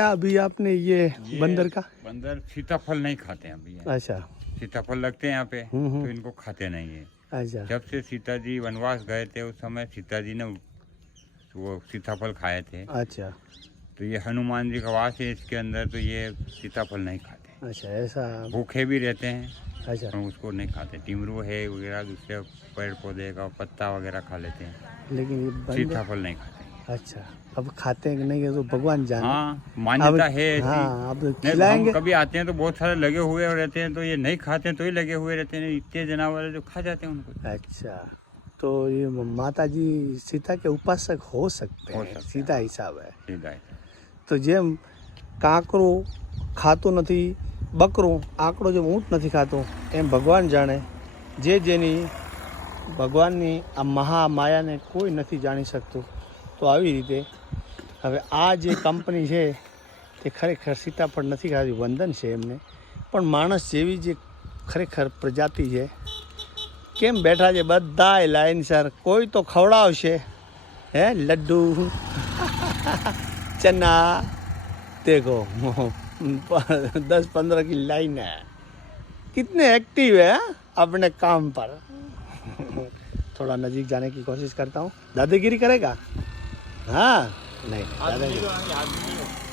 अभी आपने ये ये बंदर का? बंदर सीताफल नहीं खाते हैं भैया अच्छा। सीताफल लगते हैं यहाँ पे हम्म, हम्म। तो इनको खाते नहीं है। अच्छा। जब से सीता जी वनवास गए थे उस समय सीता जी ने वो सीताफल खाए थे। अच्छा। तो ये हनुमान जी का वास है इसके अंदर तो ये सीताफल नहीं खाते। अच्छा ऐसा। भूखे भी रहते हैं अच्छा। पर उसको नहीं खाते। टिमरू है वगैरह दूसरे पेड़ पौधे का पत्ता वगैरह खा लेते हैं। लेकिन सीताफल नहीं खाते। अच्छा अब खाते हैं कि नहीं ये तो भगवान जाने हाँ मान्यता है ऐसी। हाँ अब नहीं, तो खिलाएंगे हम कभी आते हैं तो बहुत सारे लगे हुए रहते हैं तो ये नहीं खाते हैं तो ही लगे हुए रहते हैं इतने जानवर है जो खा जाते हैं उनको अच्छा तो ये माता जी सीता के उपासक हो सकते हो हैं सकते हैं। सीधा हिसाब है सीधा है તો જેમ કાંકરું ખાતું નથી બકરું આંકડો જેમ ઊંટ નથી ખાતું એમ ભગવાન જાણે જે જેની ભગવાનની આ મહામાયાને કોઈ નથી જાણી શકતું તો આવી રીતે હવે આ જે કંપની છે તે ખરેખર સીતાફળ નથી ખાતી વંદન છે એમને પણ માણસ જેવી જે ખરેખર પ્રજાતિ છે કેમ બેઠા છે બધાય લાઈનસર કોઈ તો ખવડાવશે હે લડ્ડુ चना देखो दस पंद्रह की लाइन है कितने एक्टिव है हाँ? अपने काम पर थोड़ा नजीक जाने की कोशिश करता हूँ दादागिरी करेगा હા નહીં દાદાજી.